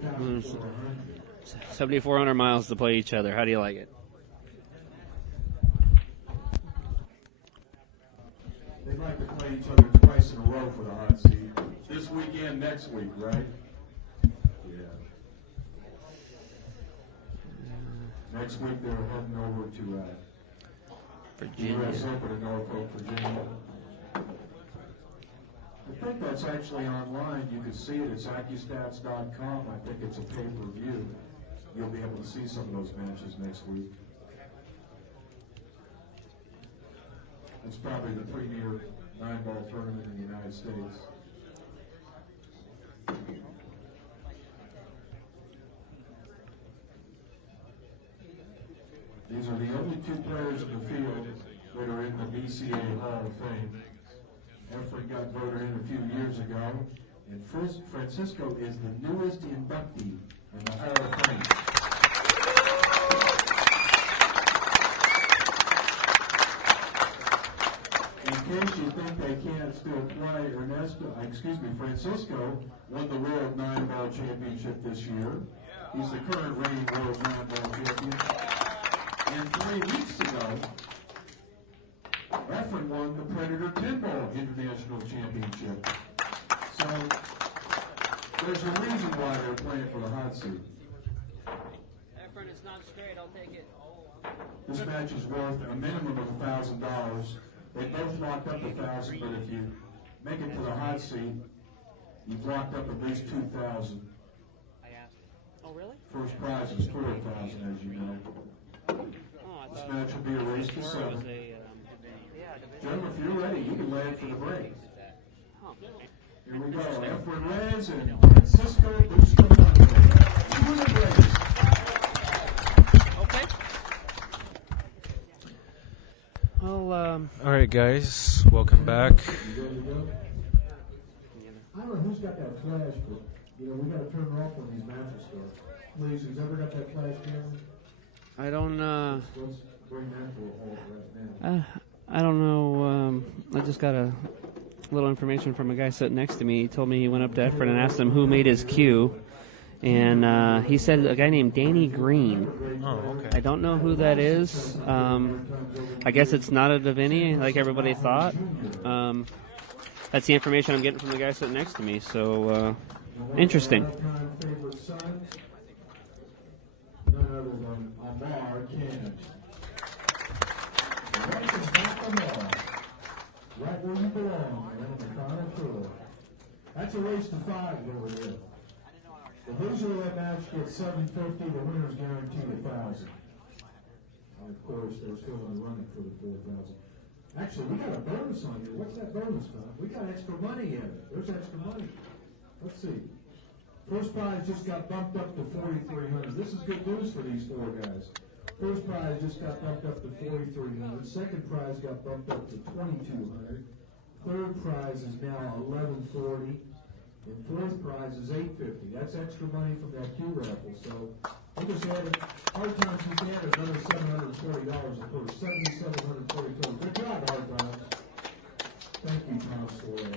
7,400 miles to play each other. How do you like it? They'd like to play each other twice in a row for the hot seat. This weekend, next week, right? Yeah. Next week they're heading over to Virginia. US Open in Norfolk, Virginia. I think that's actually online. You can see it. It's accustats.com. I think it's a pay-per-view. You'll be able to see some of those matches next week. It's probably the premier 9-ball tournament in the United States. These are the only two players in the field that are in the BCA Hall of Fame. Efren got voted in a few years ago, and Francisco is the newest inductee in the Hall of Fame. In case you think they can't still play, Francisco won the World 9-Ball Championship this year. He's the current reigning World 9-Ball Champion. And 3 weeks ago, Efren won the Predator 10-Ball International Championship. So, there's a reason why they're playing for the hot seat. Efren, it's not straight. I'll take it. This match is worth a minimum of $1,000. They both locked up $1,000, but if you make it to the hot seat, you've locked up at least $2,000. Oh, really? First prize is $4,000, as you know. This match will be a race to 7. Gentlemen, if you're ready, you can land for the break. Here we go. Efren Reyes and Francisco Bustamante. Okay. Well, all right, guys, welcome back. I don't know who's got that flash, but we got to turn it off when these matches start. Please, who's ever got that flash camera? I don't. Let's bring that to a halt right now. I don't know. I just got a little information from a guy sitting next to me. He told me he went up to Efren and asked him who made his cue, and he said a guy named Danny Green. Oh, okay. I don't know who that is. I guess it's not a Davini like everybody thought. That's the information I'm getting from the guy sitting next to me. So interesting. None other than Amar Cannon. Right where you belong, man, in the final four. That's a race to 5 over there. The loser of that match gets $750. The winner's guaranteed $1,000. Of course, they're still in the running for the $4,000. Actually, we got a bonus on here. What's that bonus, Tom? We got extra money in it. There's extra money. Let's see. First prize just got bumped up to $4,300. This is good news for these 4 guys. First prize just got bumped up to $4,300. Second prize got bumped up to $2,200. Third prize is now $1,140. And fourth prize is $850. That's extra money from that Q raffle. So we just added, hard times we can add another $740 a purse. $7,740. Good job, hard times. Thank you, Tom Story. I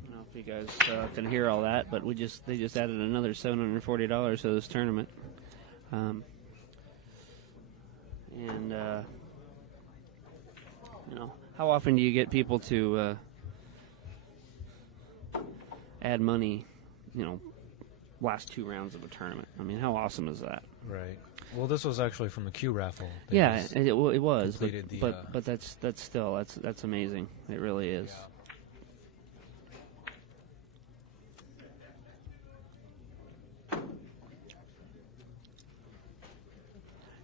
don't know if you guys can hear all that, but they just added another $740 to this tournament. How often do you get people to add money, last 2 rounds of a tournament? I mean, how awesome is that? Right. Well, this was actually from the Q raffle. Yeah, it was, but that's still that's amazing. It really is. Yeah.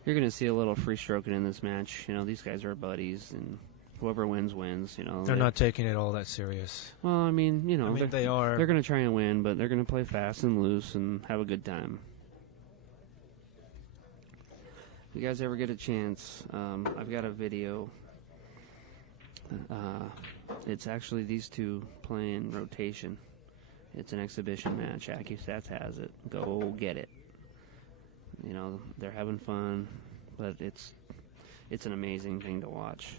You're going to see a little free stroking in this match. These guys are buddies, and whoever wins. They're not taking it all that serious. Well, I mean, they are. They're going to try and win, but they're going to play fast and loose and have a good time. If you guys ever get a chance, I've got a video. It's actually these two playing rotation. It's an exhibition match. AccuStats has it. Go get it. They're having fun, but it's an amazing thing to watch.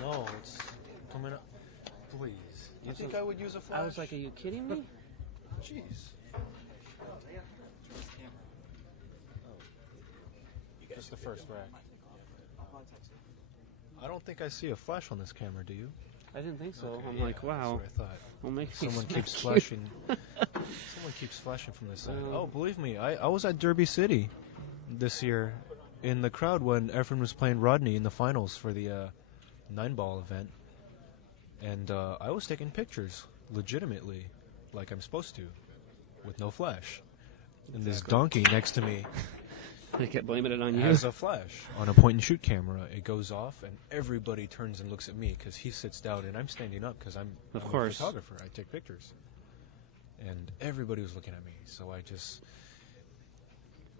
No, it's coming up. Please. You think I would use a flash? I was like, are you kidding me? Jeez. Just the first rack. I don't think I see a flash on this camera, do you? I didn't think so. Okay, I'm yeah, like, wow. That's what I thought. Well, make Someone me keeps smack you. flashing. Someone keeps flashing from this side. Oh, believe me, I was at Derby City this year in the crowd when Efren was playing Rodney in the finals for the 9-ball event. And I was taking pictures, legitimately, like I'm supposed to, with no flash. And this donkey next to me They kept blaming it on you. has a flash on a point-and-shoot camera. It goes off, and everybody turns and looks at me because he sits down, and I'm standing up because I'm a photographer. I take pictures. And everybody was looking at me, so I just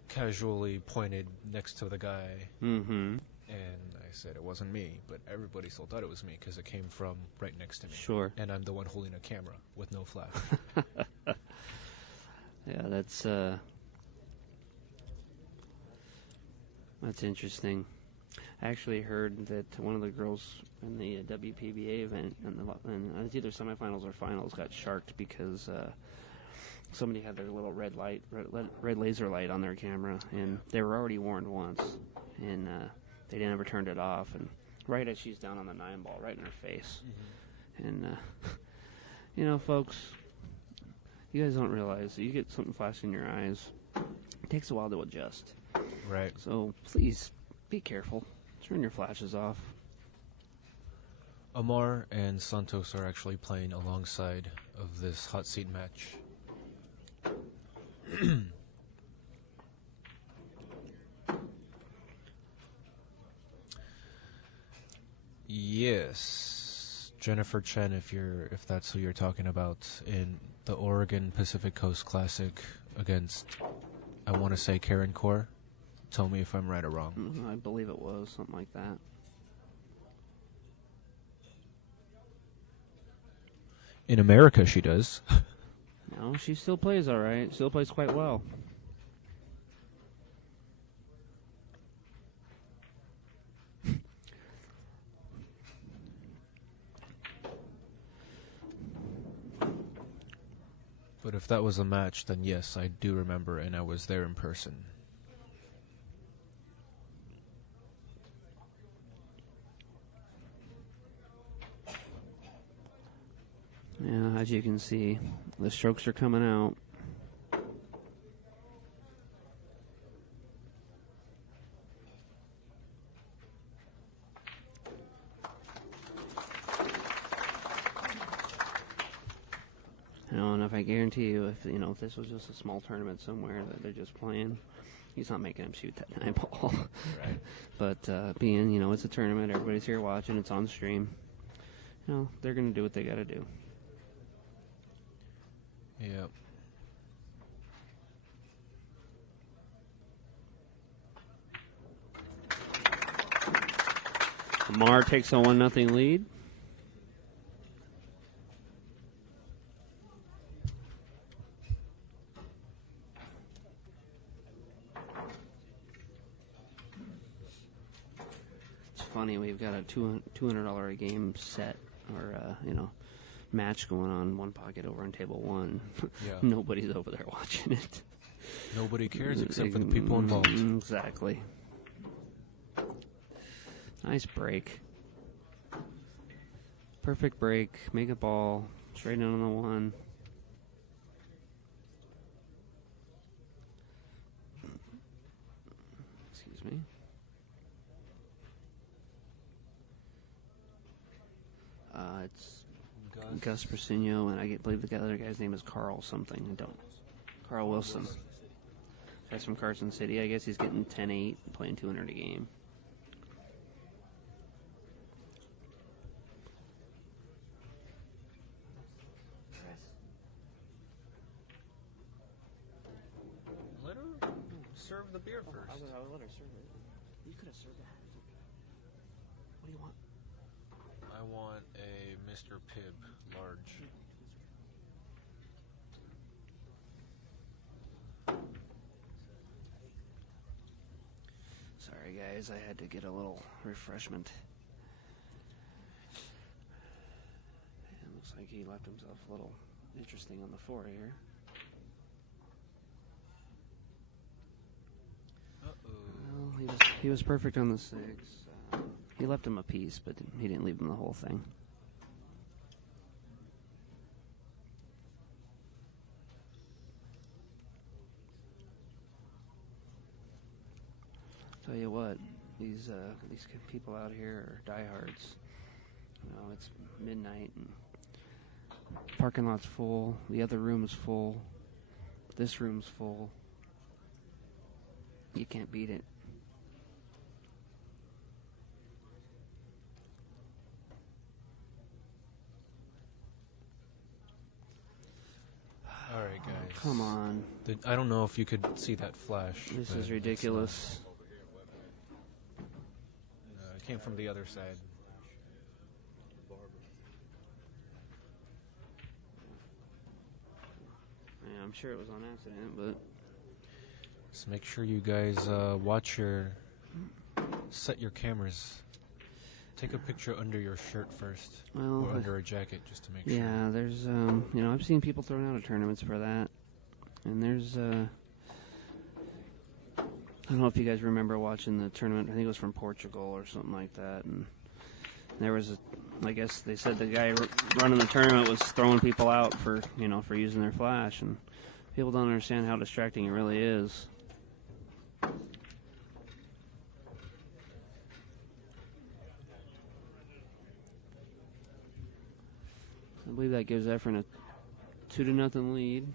casually pointed next to the guy, and I said it wasn't me, but everybody still thought it was me because it came from right next to me. Sure. And I'm the one holding a camera with no flash. Yeah, that's interesting. I actually heard that one of the girls in the WPBA event, and it's either semifinals or finals, got sharked because somebody had their little red laser light on their camera, and they were already warned once, and they never turned it off, and right as she's down on the 9-ball, right in her face. And, folks, you guys don't realize that you get something flashing in your eyes, it takes a while to adjust. Right. So please be careful. Turn your flashes off. Amar and Santos are actually playing alongside of this hot seat match. Yes, Jennifer Chen, if that's who you're talking about, in the Oregon Pacific Coast Classic against, I want to say Karen Kaur. Tell me if I'm right or wrong. I believe it was something like that. In America, she does. No, she still plays all right. Still plays quite well. But if that was a match, then yes, I do remember, and I was there in person. Yeah, as you can see, the strokes are coming out. And if I guarantee you, if this was just a small tournament somewhere that they're just playing, he's not making him shoot that 9-ball. Right. But being, it's a tournament, everybody's here watching, it's on stream. They're going to do what they got to do. Yep. Amar takes a 1-0 lead. It's funny, we've got a $200 a game set, or match going on one pocket over on table one. Yeah. Nobody's over there watching it. Nobody cares except for the people involved. Exactly. Nice break. Perfect break. Make a ball. Straight in on the one. Excuse me. It's Gus Persino, and I believe the other guy's name is Carl something. Carl Wilson. Guy's from Carson City. I guess he's getting 10-8, playing 200 a game. Let her serve the beer first. I would let her serve it. You could have served that. What do you want? I want a Mr. Pibb large. Sorry, guys. I had to get a little refreshment. he left himself a little interesting on the 4 here. Well, he was perfect on the 6. He left him a piece, but he didn't leave him the whole thing. Tell you what, these people out here are diehards. You know, it's midnight and parking lot's full. The other room's full. This room's full. You can't beat it. All right, guys. Come on. I don't know if you could see that flash. This is ridiculous. It came from the other side. Yeah, I'm sure it was on accident, but Just make sure you guys set your cameras. Take a picture under your shirt first, or under a jacket, just to make sure. Yeah, there's, I've seen people thrown out of tournaments for that, and there's, I don't know if you guys remember watching the tournament. I think it was from Portugal or something like that, and there was I guess they said the guy running the tournament was throwing people out for using their flash, and people don't understand how distracting it really is. I believe that gives Efren a 2-0 lead.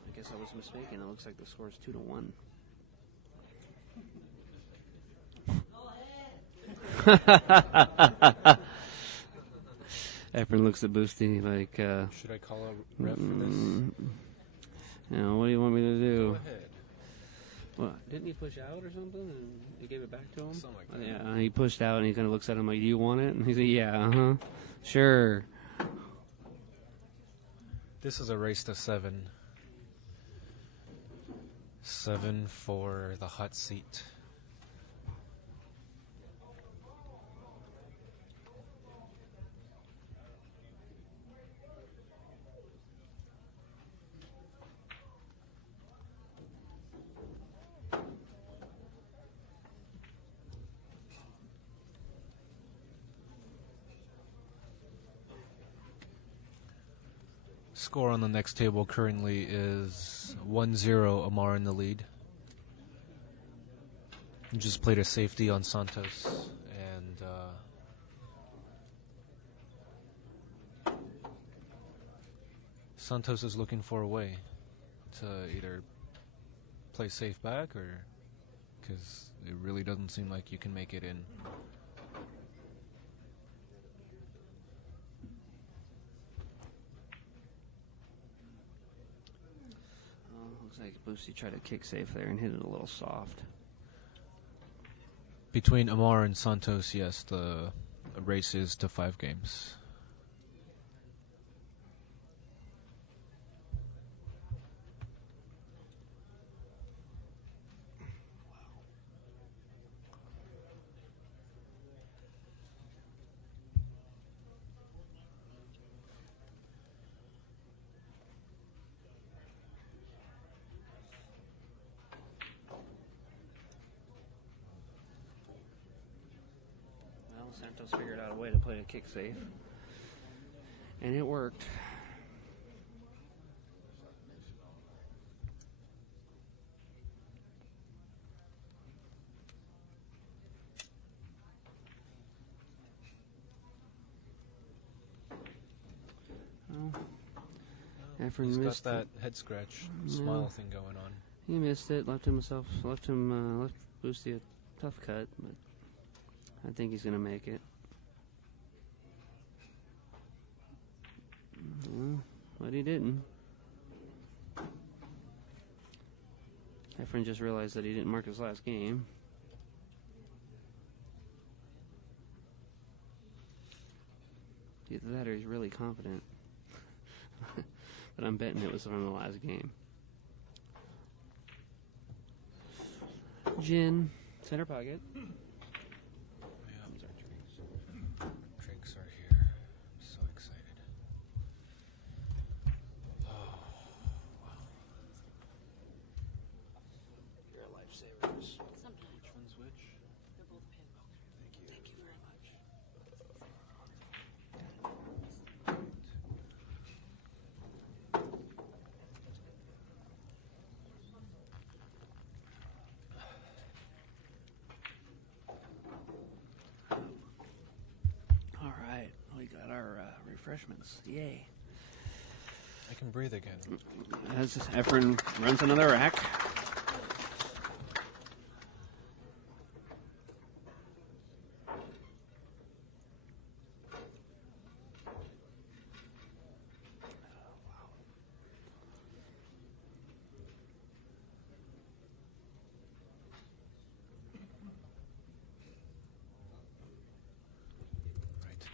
I guess I was mistaken. It looks like the score is 2-1. Efren looks at Boosty like, should I call a ref for this? What do you want me to do? Go ahead. What, didn't he push out or something and he gave it back to him? Something like that. Yeah, he pushed out and he kind of looks at him like, do you want it? And he said, yeah, sure. This is a race to 7. 7 for the hot seat. Score on the next table currently is 1-0, Amar in the lead. He just played a safety on Santos, and Santos is looking for a way to either play safe back, or because it really doesn't seem like you can make it in. Looks like Boosty tried to kick safe there and hit it a little soft. Between Amar and Santos, yes, the race is to 5 games. Santos figured out a way to play a kick safe, and it worked. Efren He's missed got that head scratch smile thing going on. He missed it. Left Boosty a tough cut, but I think he's going to make it. Well, but he didn't. Efren just realized that he didn't mark his last game. Either that or he's really confident. But I'm betting it was from the last game. Gin, center pocket. Drinks are here. I'm so excited. Oh, wow. You're a lifesaver. Sometimes. Which one's which? They're both pin. Thank you. Thank you very much. All right, we got our refreshments. Yay. I can breathe again. As Efren runs another rack. Right now.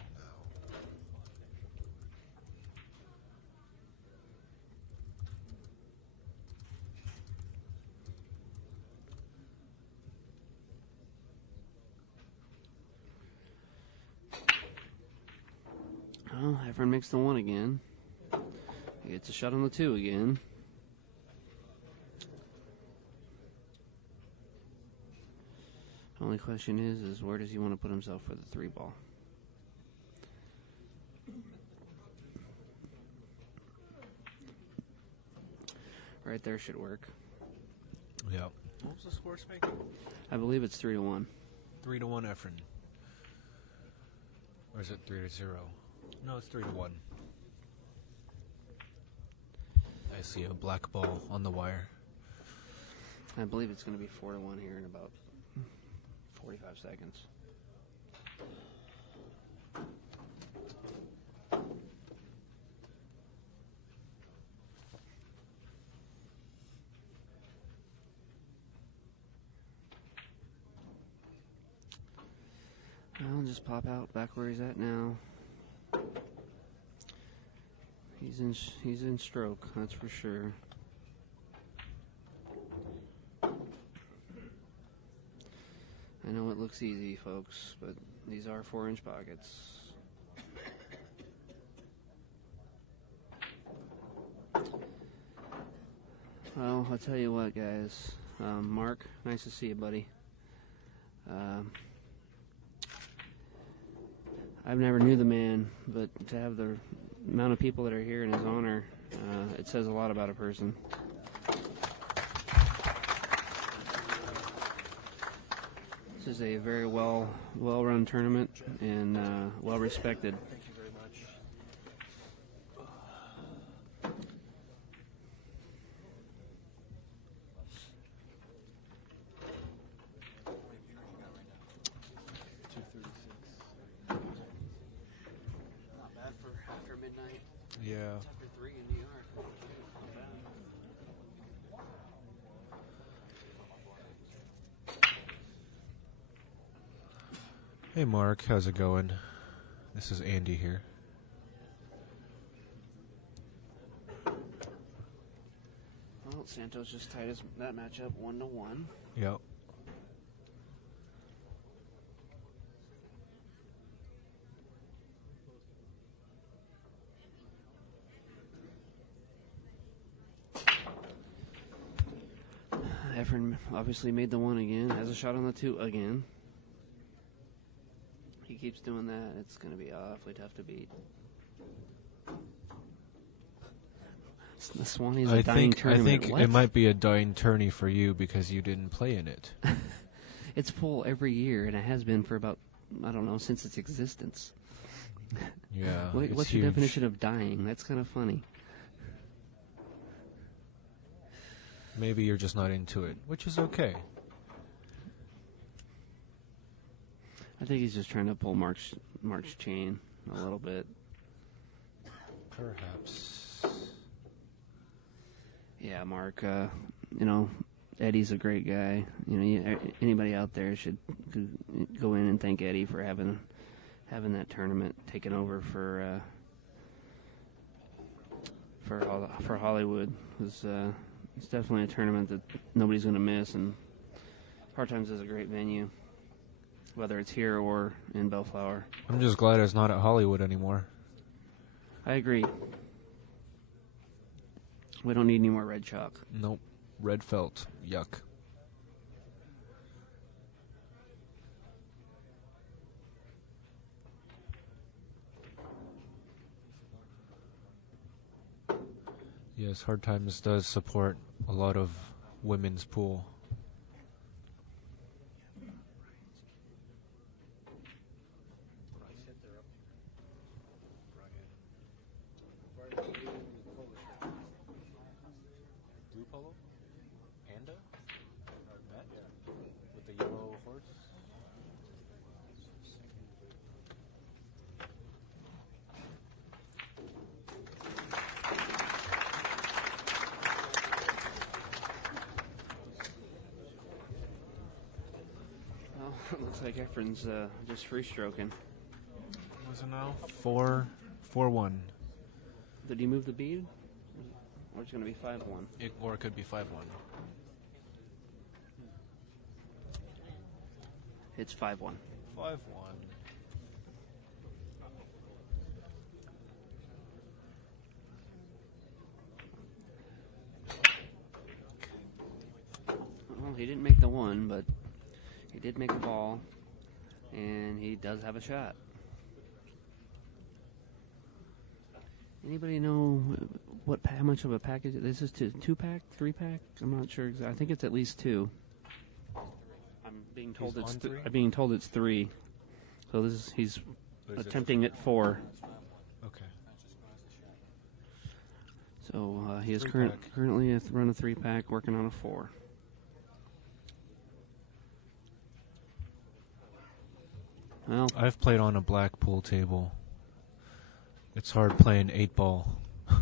Well, Efren makes the 1 again. He gets a shot on the 2 again. Only question is where does he want to put himself for the 3 ball? Right there should work. Yeah. What was the score making? I believe it's 3-1. 3-1 Efren. Or is it 3-0? No, it's 3-1. I see a black ball on the wire. I believe it's going to be 4-1 here in about 45 seconds. I'll just pop out back where he's at now. He's in stroke, that's for sure. I know it looks easy, folks, but these are 4-inch pockets. Well, I'll tell you what, guys. Mark, nice to see you, buddy. I've never knew the man, but to have the amount of people that are here in his honor, it says a lot about a person. This is a very well-run tournament and well-respected. Thank you very much. Not bad for after midnight. Yeah. After 3 in New York. Hey Mark, how's it going? This is Andy here. Well, Santos just tied that matchup 1-1. Yep. Efren obviously made the 1 again, has a shot on the 2 again. He keeps doing that, it's going to be awfully tough to beat. The Swanee's a dying tournament. I think What? it might be a dying tourney for you because you didn't play in it. It's full every year, and it has been for about, I don't know, since its existence. Yeah. What's your definition of dying? That's kind of funny. Maybe you're just not into it, which is okay. I think he's just trying to pull Mark's chain a little bit. Perhaps. Yeah, Mark. Eddie's a great guy. Anybody out there should go in and thank Eddie for having that tournament taken over for Hollywood. It's definitely a tournament that nobody's going to miss, and Hard Times is a great venue, whether it's here or in Bellflower. I'm just glad it's not at Hollywood anymore. I agree. We don't need any more red chalk. Nope. Red felt. Yuck. Yes, Hard Times does support a lot of women's pool. Blue polo? Panda? Matt? With the yellow horse? Well, it looks like Efren's just free stroking. What's it now? 4-1. Did he move the bead? Or it's going to be 5-1? Or it could be 5-1. It's 5-1. 5-1. Well, he didn't make the one, but he did make a ball, and he does have a shot. Anybody know how much of a package this is? 2-pack, 3-pack? I'm not sure exactly. I think it's at least 2. I'm being told it's 3. So he's attempting at 4. Okay. So he is currently run a 3-pack, working on a 4. Well, I've played on a black pool table. It's hard playing 8-ball. I'll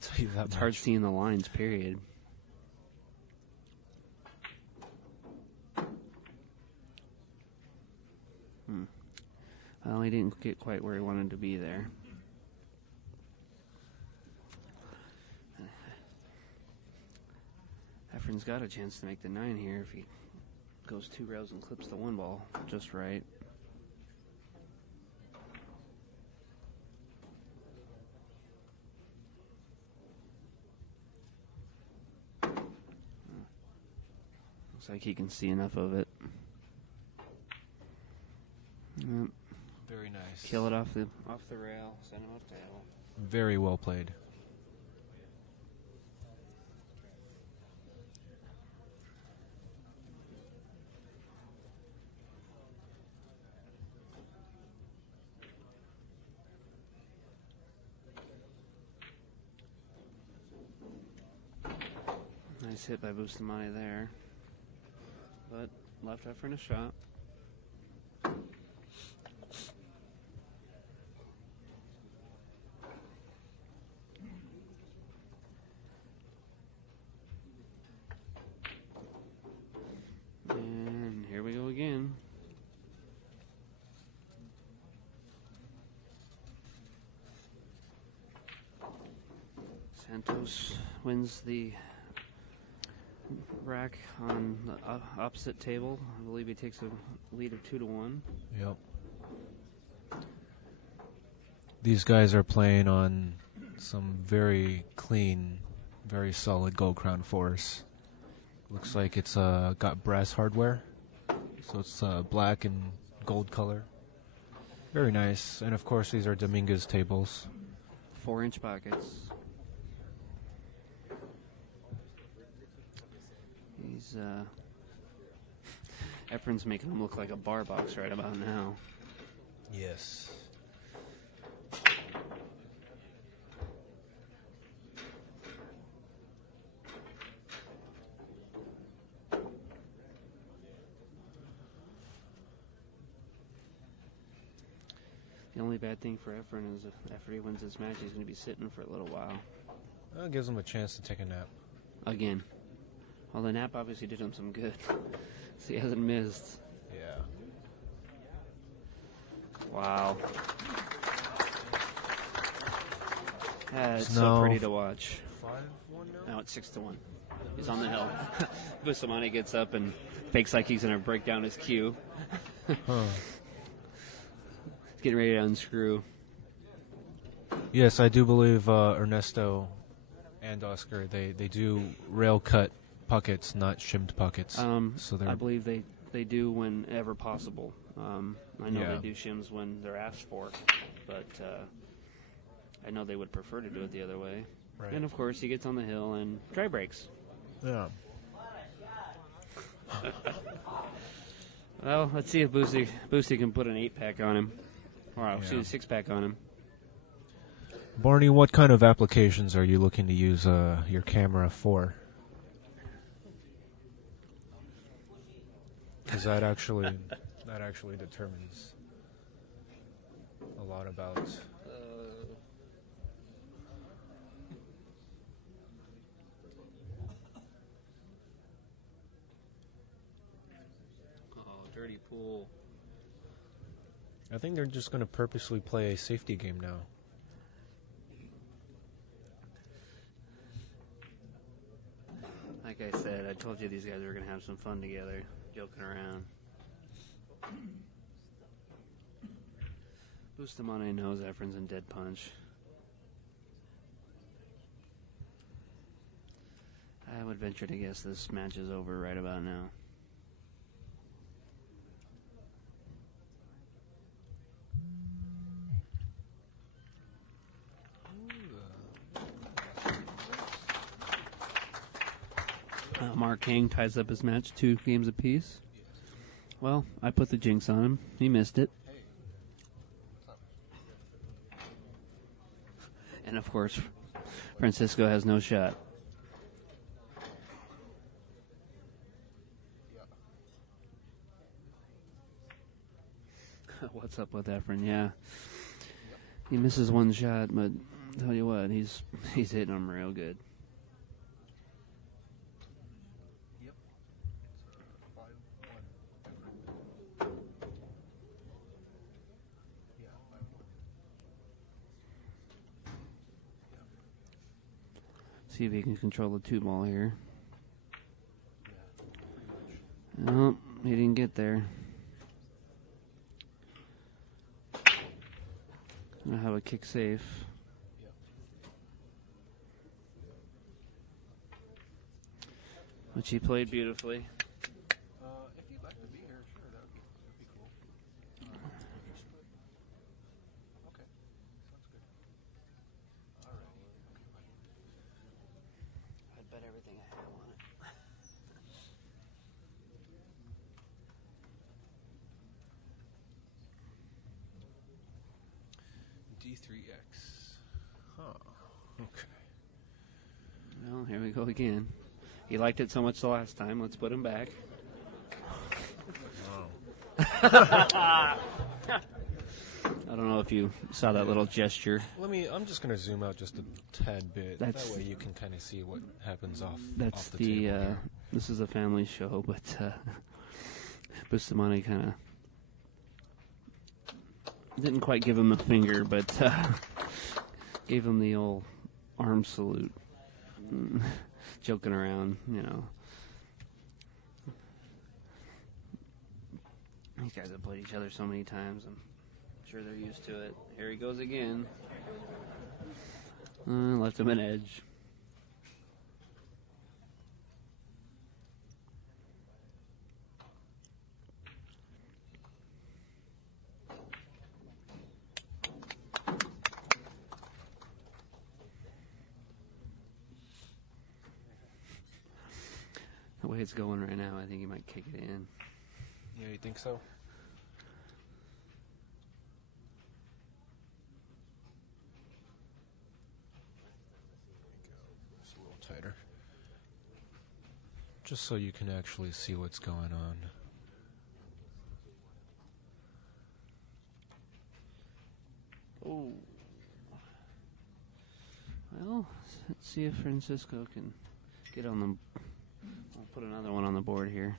tell you that it's much. hard seeing the lines, period. Well, he didn't get quite where he wanted to be there. Efren's got a chance to make the 9 here if he goes 2 rails and clips the 1 ball just right. Looks like he can see enough of it. Yep. Very nice. Kill it off the rail, send him up the hill. Very well played. Nice hit by Bustamante there. But left Efren a shot. And here we go again. Santos wins the rack on the opposite table. I believe he takes a lead of 2-1. Yep. These guys are playing on some very clean, very solid gold crown force. Looks like it's got brass hardware, so it's black and gold color. Very nice. And of course these are Dominguez tables. 4-inch pockets. He's Efren's making him look like a bar box right about now. Yes. The only bad thing for Efren is if after he wins this match, he's going to be sitting for a little while. That gives him a chance to take a nap. Again. Well, the nap obviously did him some good. So he hasn't missed. Yeah. Wow. It's It's so now pretty to watch. 5-1 now? Now it's 6-1. He's on the hill. Bustamante gets up and fakes like he's going to break down his cue. Huh. He's getting ready to unscrew. Yes, I do believe Ernesto and Oscar, they do rail cut puckets, not shimmed puckets. So I believe they do whenever possible. I know Yeah. they do shims when they're asked for, but I know they would prefer to do it the other way. Right. And of course, he gets on the hill and dry breaks. Yeah. Well, let's see if Boosty can put an 8-pack on him. Or a 6-pack on him. Barney, what kind of applications are you looking to use your camera for? Because that actually determines a lot about. Oh, dirty pool. I think they're just going to purposely play a safety game now. Like I said, I told you these guys were going to have some fun together, joking around. Bustamante knows Efren's in dead punch. I would venture to guess this match is over right about now. Mark King ties up his match 2 games apiece. Well, I put the jinx on him. He missed it. And of course, Francisco has no shot. What's up with Efren? Yeah. He misses one shot, but tell you what, he's hitting them real good. See if he can control the 2-ball here. Nope, he didn't get there. Gonna have a kick safe. Which he played beautifully. If you'd like to be here, sure, that'd be cool. Okay, sounds good. All right. I'd bet everything I have on it. D3X. Huh. Okay. Well, here we go again. He liked it so much the last time. Let's put him back. Wow. I don't know if you saw that little gesture. I'm just gonna zoom out just a tad bit. That way you can kind of see what happens off the table here. This is a family show, but Bustamante kind of didn't quite give him the finger, but gave him the old arm salute. Joking around, you know. These guys have played each other so many times. I'm sure they're used to it. Here he goes again. Left him an edge. The way it's going right now, I think he might kick it in. Yeah, you think so? Just a little tighter. Just so you can actually see what's going on. Oh. Well, let's see if Francisco can get on the. I'll put another one on the board here.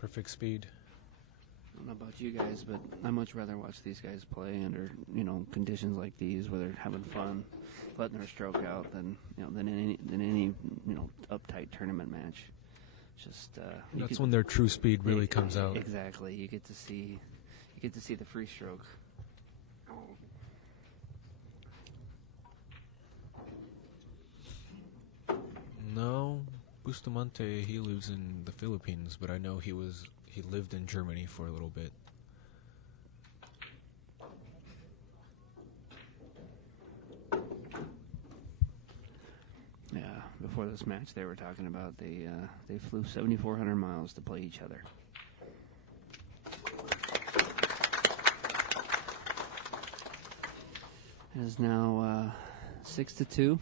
Perfect speed. I don't know about you guys, but I much rather watch these guys play under, conditions like these where they're having fun, letting their stroke out than any uptight tournament match. Just That's when their true speed really comes out. Exactly. You get to see the free stroke. No, Bustamante, he lives in the Philippines, but I know he lived in Germany for a little bit. Yeah, before this match they were talking about they flew 7,400 miles to play each other. It is now 6-2.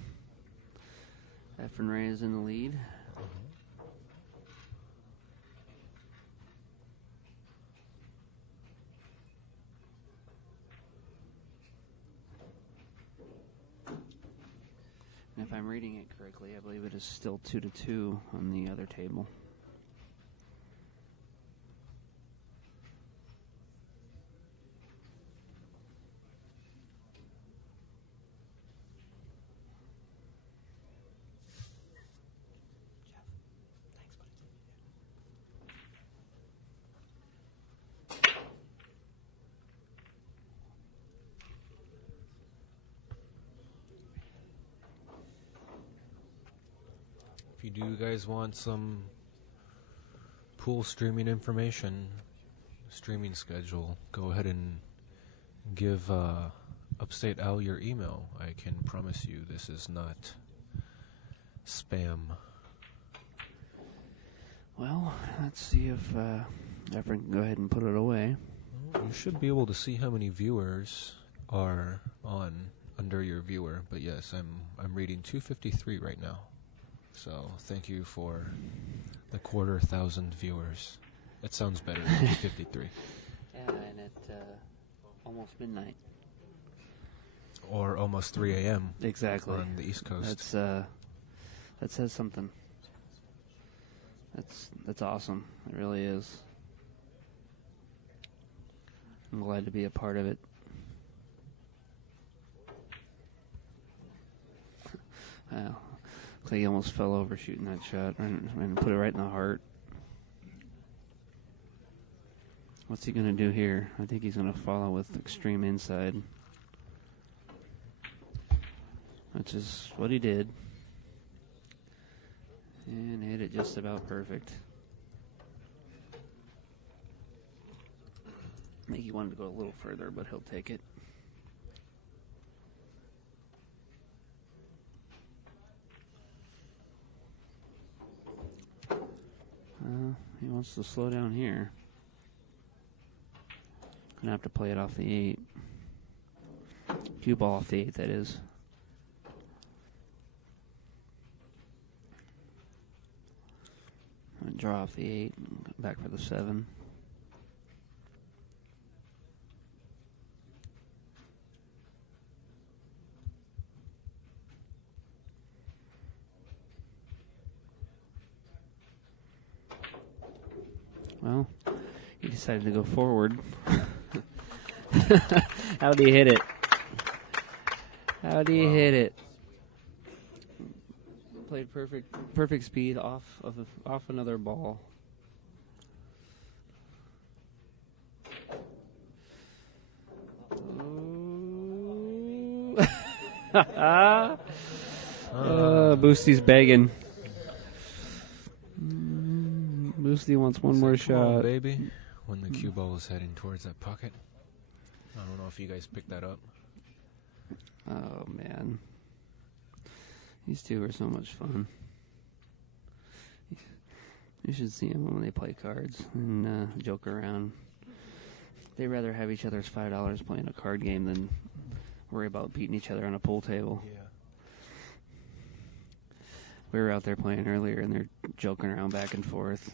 Efren Reyes in the lead. And if I'm reading it correctly, I believe it is still 2-2 on the other table. If you do guys want some pool streaming information, streaming schedule, go ahead and give Upstate Al your email. I can promise you this is not spam. Well, let's see if Efren can go ahead and put it away. You should be able to see how many viewers are on under your viewer, but yes, I'm reading 253 right now. So thank you for the 250,000 viewers. It sounds better than 253. Yeah, and at almost midnight. Or almost 3 a.m. Exactly. on the East Coast. That says something. That's awesome. It really is. I'm glad to be a part of it. Well, looks like he almost fell over shooting that shot and put it right in the heart. What's he going to do here? I think he's going to follow with extreme inside. Which is what he did. And hit it just about perfect. I think he wanted to go a little further, but he'll take it. He wants to slow down here. Gonna have to play it off the 8. Cue ball off the 8, that is. Draw off the 8, back for the 7. Well, he decided to go forward. How do you hit it? How do you hit it? Played perfect speed off another ball. Boosty's begging. Boosty wants one more shot. Come on, baby. When the cue ball is heading towards that pocket. I don't know if you guys picked that up. Oh, man. These two are so much fun. You should see them when they play cards and joke around. They'd rather have each other's $5 playing a card game than worry about beating each other on a pool table. Yeah. We were out there playing earlier, and they're joking around back and forth.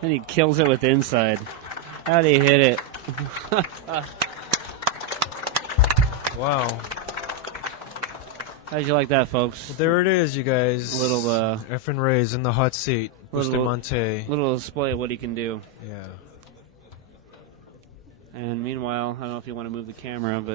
And he kills it with inside. How'd he hit it? Wow. How'd you like that, folks? Well, there it is, you guys. A little, Efren Reyes in the hot seat. Bustamante. Little display of what he can do. Yeah. And meanwhile, I don't know if you want to move the camera, but